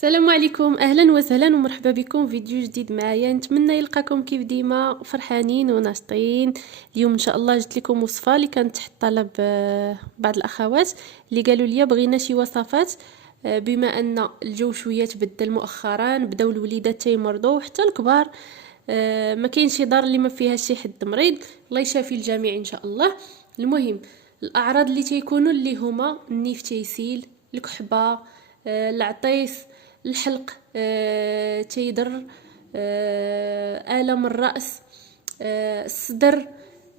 السلام عليكم، اهلا وسهلا ومرحبا بكم في فيديو جديد معايا. نتمنى يلقاكم كيف ديما فرحانين وناشطين. اليوم ان شاء الله جبت لكم وصفه اللي كانت تحت طلب بعض الاخوات اللي قالوا لي بغينا شي وصفات. بما ان الجو شويه تبدل مؤخرا، بداو الوليدات تيمرضوا وحتى الكبار. ما كاينش شي دار اللي ما فيها شي حد مريض. الله يشافي الجميع ان شاء الله. المهم، الاعراض اللي تيكونوا اللي هما النيف تيسيل، الكحبه، العطيس، الحلق، تيدر، آلام الرأس، الصدر،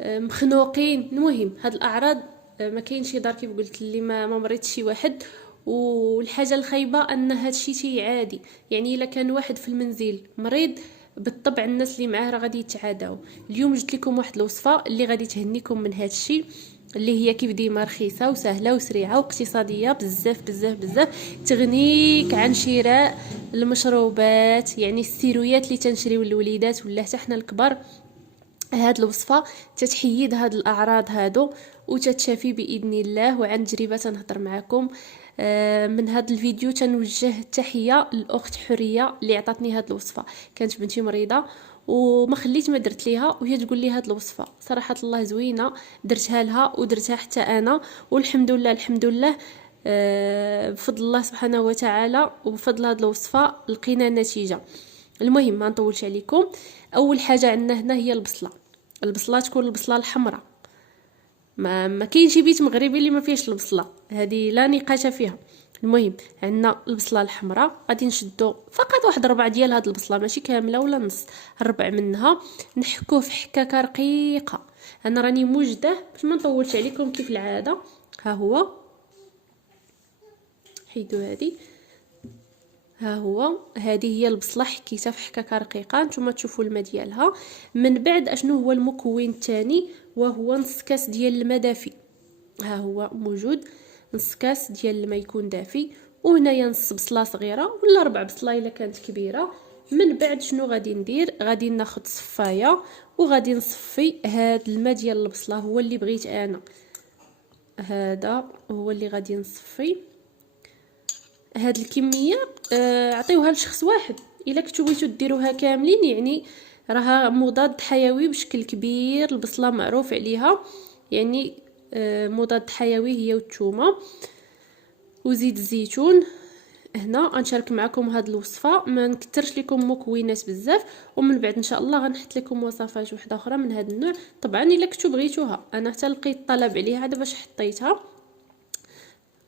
مخنوقين. المهم هاد الأعراض ما كاين شي دار كيف قلت اللي ما مريض شي واحد. والحاجه الخايبه ان هاد الشيء شي عادي، يعني الا كان واحد في المنزل مريض بالطبع الناس اللي معاه راه غادي يتعاداو. اليوم جبت لكم واحد الوصفه اللي غادي تهنيكم من هاد الشيء، اللي هي كيف ديما رخيصه وسهله وسريعه واقتصاديه بزاف بزاف بزاف. تغنيك عن شراء المشروبات، يعني السيرويات اللي تنشريو للوليدات ولا حتى حنا الكبار. هاد الوصفه تتحيد هاد الاعراض هادو وتتشافي باذن الله. وعن تجربه تنهضر معكم. من هاد الفيديو تنوجه التحيه للاخت حوريه اللي عطاتني هاد الوصفه. كانت بنتي مريضه وما خليت ما درت ليها وهي تقول لي هاد الوصفه صراحه الله زوينه، درتها لها ودرتها حتى انا والحمد لله الحمد لله. بفضل الله سبحانه وتعالى وبفضل هاد الوصفه لقينا النتيجه. المهم ما نطولش عليكم. اول حاجه عندنا هنا هي البصله تكون البصله الحمراء. ما كاينش بيت مغربي اللي ما فيهش البصله، هذه لا نقاش فيها. المهم عندنا البصله الحمراء، غادي نشدو فقط واحد ربع ديال هاد البصله، ماشي كامله ولا نص، ربع منها نحكوه في حكاكه رقيقه. انا راني موجده باش ما نطولش عليكم كيف العاده. ها هو، حيدو هذه. ها هو، هذه هي البصله حكيتها في حكاكه رقيقه، نتوما تشوفوا الماء ديالها. من بعد اشنو هو المكون الثاني؟ وهو نص كاس ديال الماء دافي. ها هو موجود نص كاس ديال الماء يكون دافي، وهنايا نص بصله صغيره ولا ربع بصله الا كانت كبيره. من بعد شنو غادي ندير؟ غادي ناخذ صفايه وغادي نصفي هاد الماء ديال البصله، هو اللي بغيت انا. هذا هو اللي غادي نصفي. هاد الكميه عطيوها لشخص واحد. الا كنتو بغيتو ديروها كاملين يعني راها مضاد حيوي بشكل كبير. البصله معروف عليها يعني مضاد حيوي هي والثومه وزيت الزيتون. هنا غنشارك معكم هاد الوصفه، ما نكثرش لكم مكونات بزاف، ومن بعد ان شاء الله غنحط لكم وصفات وحده اخرى من هذا النوع. طبعا الا كنتو بغيتوها، انا حتى لقيت طلب عليها هذا باش حطيتها.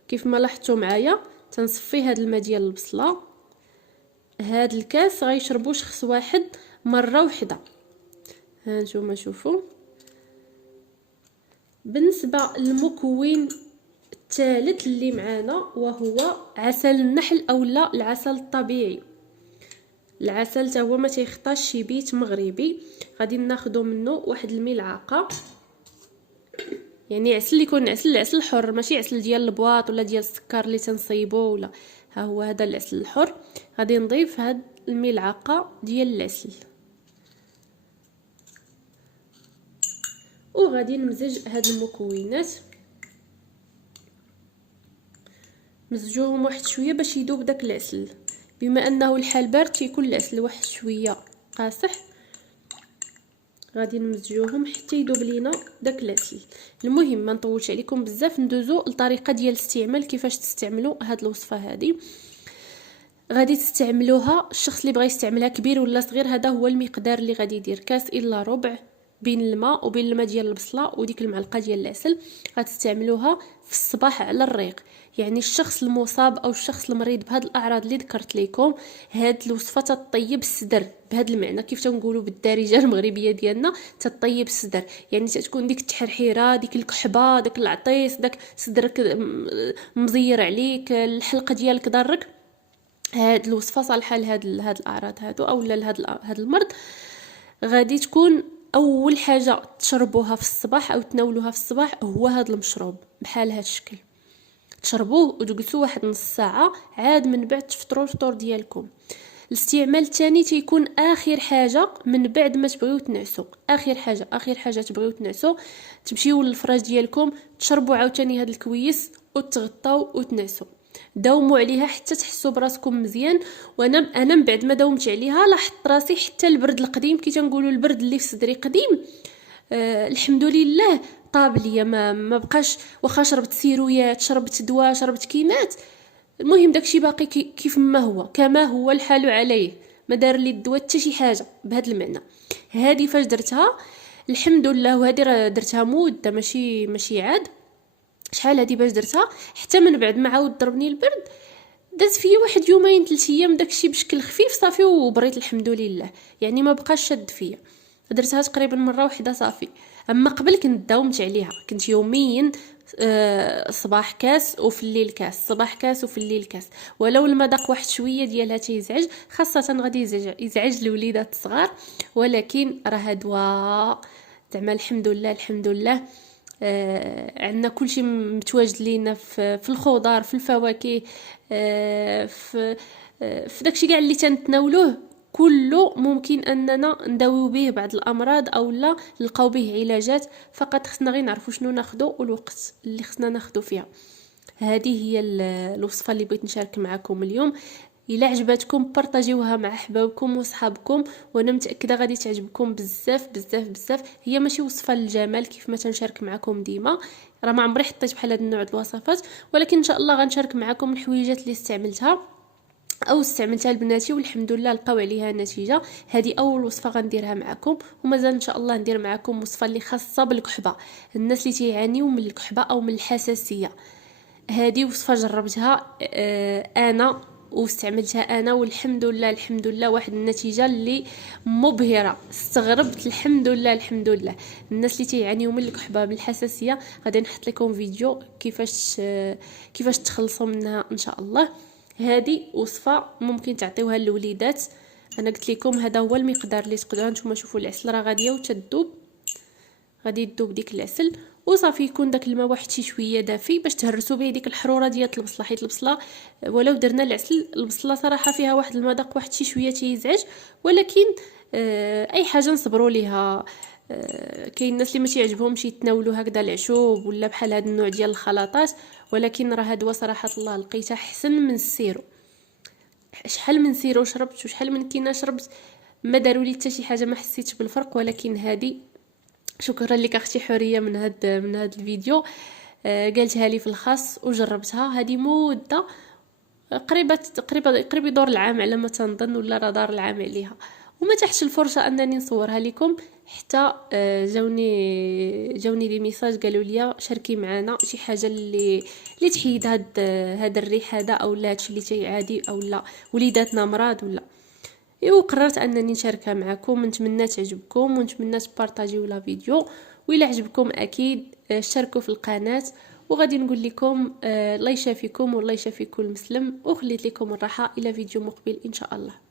كيف ما لاحظتوا معايا تنصفي هاد الماء ديال البصله. هاد الكاس غيشربو شخص واحد مره وحده. ها نتوما شوفوا. بالنسبه للمكون الثالث اللي معانا وهو عسل النحل او لا العسل الطبيعي. العسل تا هو ما تيخطاش شي بيت مغربي. غادي ناخذو منه واحد الملعقه، يعني عسل اللي يكون العسل الحر، ماشي عسل ديال البواط ولا ديال السكر اللي تنصيبو ولا. ها هو هذا العسل الحر. غادي نضيف هاد الملعقه ديال العسل وغادي نمزج هاد المكونات. مزجوهم واحد شويه باش يذوب داك العسل. بما انه الحال بارد تيكون العسل واحد شويه قاصح. غادي نمزجوهم حتى يذوب لينا داك العسل. المهم ما نطولش عليكم بزاف، ندوزو الطريقه ديال الاستعمال كيفاش تستعملوا هاد الوصفه هذه. غادي تستعملوها الشخص اللي بغى يستعملها كبير ولا صغير. هذا هو المقدار اللي غادي يدير، كاس الا ربع بين الماء وبين الماء ديال البصله وديك المعلقه ديال العسل. غتستعملوها في الصباح على الريق، يعني الشخص المصاب او الشخص المريض بهاد الاعراض اللي ذكرت لكم. هاد الوصفه تطيب الصدر بهاد المعنى، كيف تنقولوا بالدارجه المغربيه ديالنا تطيب الصدر، يعني تكون ديك التحرحيره، ديك الكحبه، داك العطيس، داك صدرك مزير عليك، الحلقه ديالك ضرك. هاد الوصفه صالحه لهاد الاعراض هادو او لهاد المرض. غادي تكون اول حاجه تشربوها في الصباح او تناولوها في الصباح هو هاد المشروب بحال هاد الشكل. تشربوه وتجلسوا واحد نص ساعه، عاد من بعد تفطروا الفطور ديالكم. الاستعمال الثاني تيكون اخر حاجه من بعد ما تبغيو تنعسوا. اخر حاجه تبغيو تنعسوا تمشيو للفراش ديالكم، تشربوا عاوتاني هاد الكويس وتغطاو وتنعسوا. داوموا عليها حتى تحسوا براسكم مزيان. وانا من بعد ما داومت عليها لاحظت راسي حتى البرد القديم كي تنقولوا البرد اللي في صدري قديم الحمد لله طاب ليا. ما بقاش واخا شربت سيرويات شربت دواء شربت كيمات، المهم داكشي باقي كيف ما هو كما هو الحال عليه، ما دار لي الدواء حتى شي حاجه بهذا المعنى. هذه فاش درتها الحمد لله، وهذه راه درتها مده ماشي عاد شحال هذه باش درتها، حتى من بعد ما عاود ضربني البرد داز فيا واحد يومين 3 ايام داكشي بشكل خفيف صافي وبريت الحمد لله. يعني ما بقاش شد فيا، درتها تقريبا مره واحده صافي. اما قبل كنت داومت عليها، كنت يوميا صباح كاس وفي الليل كاس، صباح كاس وفي الليل كاس، ولو المذاق واحد شويه ديالها تيزعج، خاصه غادي يزعج الوليدات الصغار، ولكن راه دواء زعما الحمد لله الحمد لله. عندنا كلشي متواجد لينا في الخضار في الفواكه، في داكشي كاع اللي تنتناولوه كله ممكن اننا نداويو به بعض الامراض او لا نلقاو به علاجات، فقط خصنا غير نعرفوا شنو ناخذو والوقت اللي خصنا ناخذو فيها. هذه هي الوصفه اللي بغيت نشارك معكم اليوم. الا عجبتكم بارطاجيوها مع احبابكم وصحابكم، وانا متاكده غادي تعجبكم بزاف بزاف بزاف. هي ماشي وصفه للجمال كيف ما تنشارك معكم ديما، راه ما عمري حطيت بحال هذا النوع د الوصفات، ولكن ان شاء الله غنشارك معكم الحويجات اللي استعملتها لبناتي والحمد لله لقاو عليها نتيجه. هذه اول وصفه غنديرها معكم، ومازال ان شاء الله ندير معكم وصفه اللي خاصه بالكحبه، الناس اللي تيعانيو من الكحبه او من الحساسيه. هذه وصفه جربتها انا واستعملتها انا والحمد لله الحمد لله واحد النتيجه اللي مبهره، استغربت الحمد لله الحمد لله. الناس اللي تيعانيو من الكحبه بالحساسيه غادي نحط لكم فيديو كيفاش تخلصوا منها ان شاء الله. هذه وصفه ممكن تعطيوها للوليدات. انا قلت لكم هذا هو المقدار اللي تقدروا نتوما شوفوا العسل راه غاديه وتذوب، غادي تذوب ديك العسل وصافي. يكون داك الماء واحد شي شويه دافي باش تهرسوا به ديك الحروره ديال البصله، حيت البصله ولو درنا العسل البصله صراحه فيها واحد المذاق واحد شي شويه تيزعج، ولكن اي حاجه نصبروا ليها. كاين الناس اللي ما تيعجبهمش يتناولوا هكذا العشوب ولا بحال هذا النوع ديال الخلطات، ولكن راه هاد صراحه الله لقيتها احسن من السيرو. شحال من سيرو شربت وشحال من كينه شربت ما داروا لي حتى شي حاجه، ما حسيتش بالفرق. ولكن هذه شكرا لك اختي حوريه من هاد الفيديو، قالتها لي في الخاص وجربتها. هذه مده قريبه يدور العام على ما تنظن، ولا راه دار العام عليها، وما تحش الفرصه انني نصورها لكم. حتى جاوني دي ميساج قالوا لي شاركي معنا شي حاجه اللي تحيد هاد الريح هذا او لا هادشي اللي تيعادي او لا وليداتنا مراد ولا. وقررت انني نشاركها معكم، نتمنى تعجبكم ونتمنى تبارطاجيو لا فيديو، وإلا عجبكم اكيد شاركوا في القناه. وغادي نقول لكم الله يشافيكم والله يشافي كل مسلم، وخليت لكم الراحه الى فيديو مقبل ان شاء الله.